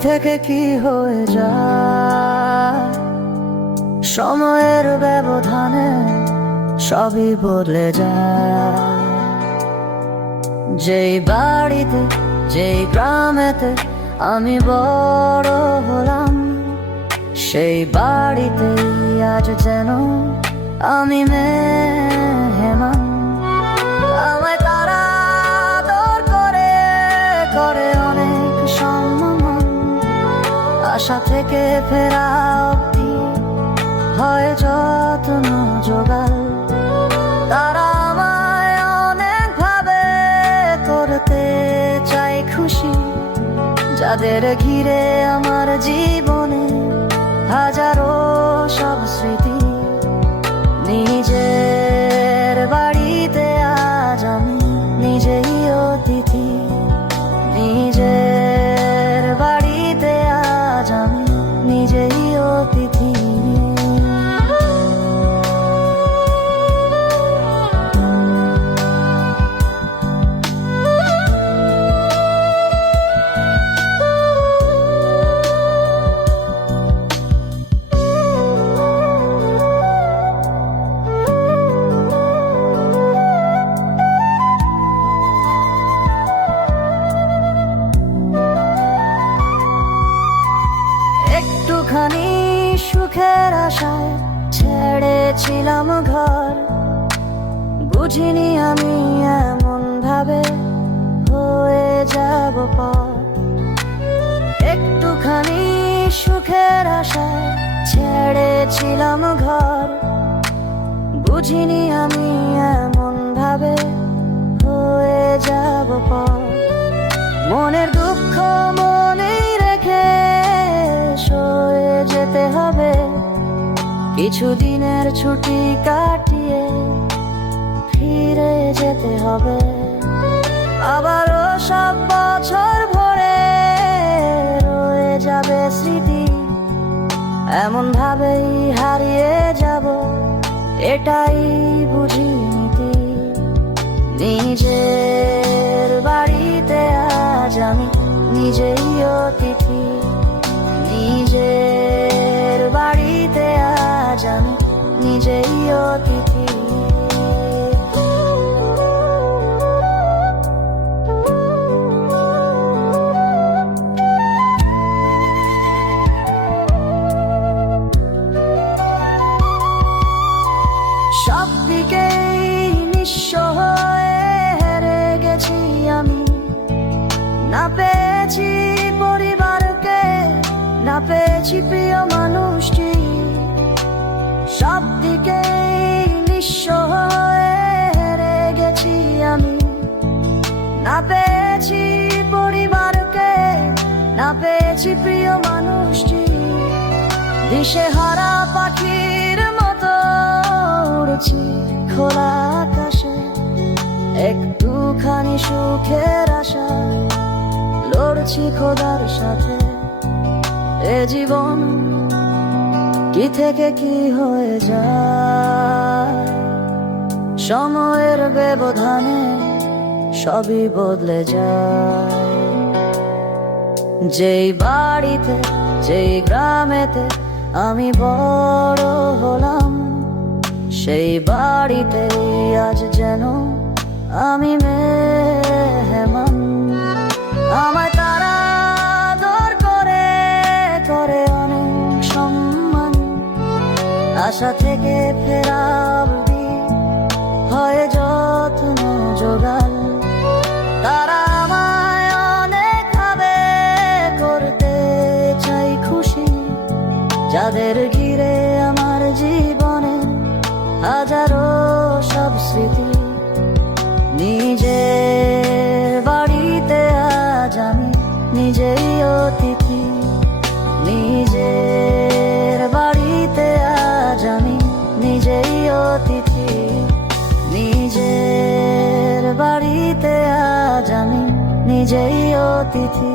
থেকে কি হয়ে যায়? সময়ের ব্যবধানে সবই বদলে যায়। যেই বাড়িতে, যেই গ্রামেতে আমি বড় হলাম, সেই বাড়িতেই আজ যেন আমি মেহমান আশা থেকে ফেরা অব্দি হয় যত্ন জোগাল তারা আমায় অনেক ভাবে করতে চাই খুশি। যাদের ঘিরে আমার জীবনে হাজারো ছেড়েছিলাম ঘর। বুঝিনি আমি এমন ভাবে হয়ে যাব পর একটুখানি সুখের আশায় ছেড়েছিলাম ঘর। বুঝিনি আমি এমন ভাবে হয়ে যাব পর মনের দুঃখ মনেই কিছুদিনের ছুটি কাটিয়ে ফিরে যেতে হবে। আবারও সব বছর ভরে রয়ে যাবে স্মৃতি। এমন ভাবেই হারিয়ে যাব, এটাই বুঝি নীতি। নিজের বাড়িতে আজ আমি নিজেই অতিথি পেয়েছি প্রিয় মানুষটি। সব নিঃস্ব হয়ে গেছি আমি। না পেয়েছি পরিবারকে, না পেয়েছি প্রিয় মানুষটি। দিশে হারা পাখির মতো উড়ছি খোলা আকাশে। একটুখানি সুখের আশা লড়ছি খোদার সাথে। এ জীবন কি থেকে কি হয়ে যায়? সময়ের ব্যবধানে সবই বদলে যায়। যেই বাড়িতে, যেই গ্রামেতে আমি বড় হলাম, সেই বাড়িতে আজ যেন আমি মেহমান। আমায় নিজেই অতিথি নিজের বাড়িতে আজ আমি নিজেই অতিথি নিজের বাড়িতে আজ আমি নিজেই অতিথি।